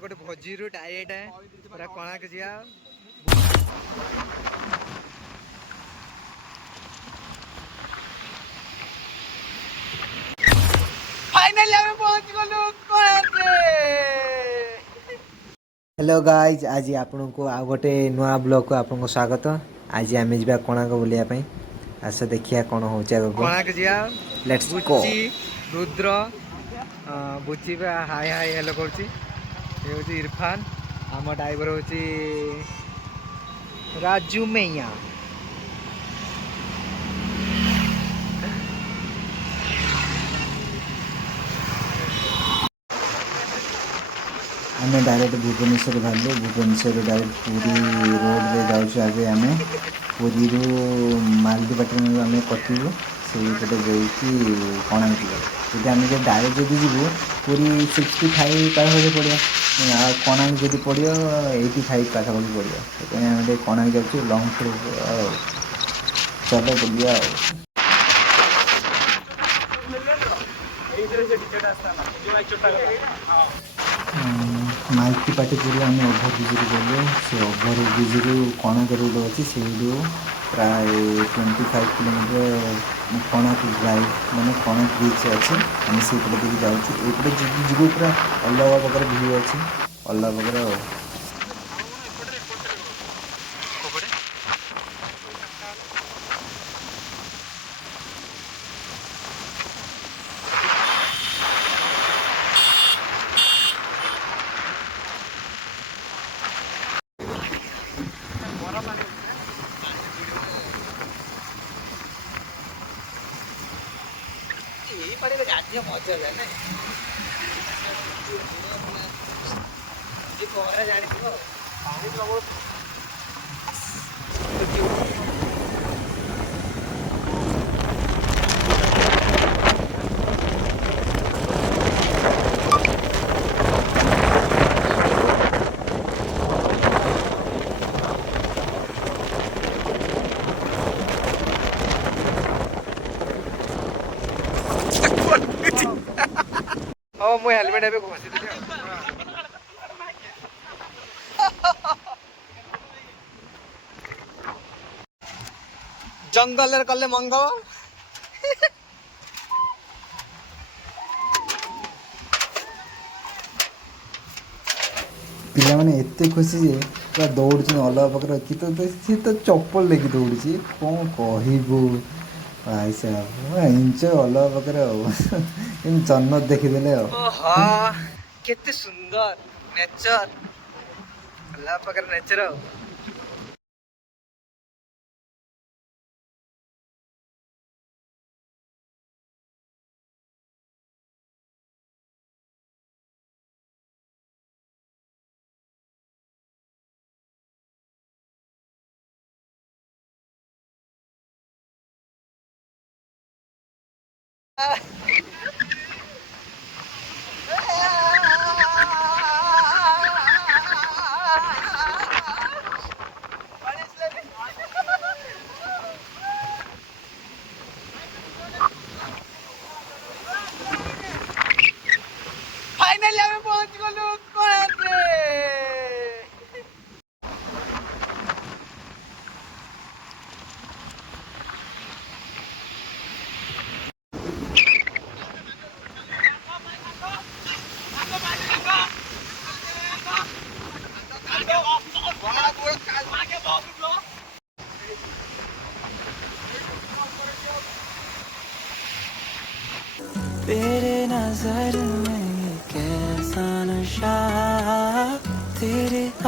गोटे भोजी डायरेक्ट है पूरा कोणार्क जिया फाइनली हमें पहुंच गलु कोणार्क। हेलो गाइज आज आपन को आ गोटे नुआ ब्लॉग को आपन को स्वागत। आज आम जा कोणार्क बुलिया पई आस देखिया कौन हो कोणार्क जिया लेट्स गो। रुद्र बुची हाय हाय हेलो करछि ये होची इरफान आम ड्राइवर होची राजू मैया। आम डायरेक्ट भुवनेश्वर बाहर भुवनेश्वर डायरेक्ट पूरी रोड रे जाऊँ आगे आम पूरी मालदीपाटन आम कटू से पटे जाकि कोणार्क जी आम डायरेक्ट जब जीवु पूरी 65 पाखापाखि पड़ो कोणार्क जब पड़ो 85 पाखापाखि पड़ो से आम कोणार्क जाऊँ लंग ट्रिप चलो बुलिया माइकी पार्टी पूरी आम ओभर ब्रिज गलु से ओभर ब्रिज रु कोणार्क रोड अच्छी से प्राय 25 किलोमीटर कोणार्क ड्राइव मैंने कोणार्क बीच अच्छे आम से पटे जाऊँपटे जीव पूरा अलग प्रकार व्यू अच्छी अलग प्रकार गाड़ी मजा है ना जानी मुझे हेलमेट एवं घसी जंगल कले मंग पिला माने एते खुशी जे पूरा दौड़ अलग प्रकार कि सी तो चप्पल लेके दौड़ी कौन कहबू भाई साहब एंजॉय अलग प्रकार जन्नत देखीदे केते सुंदर नेचर अलग प्रकार नेचर फाइनली हमें पहुंच गलु कोणार्क। तेरे नजर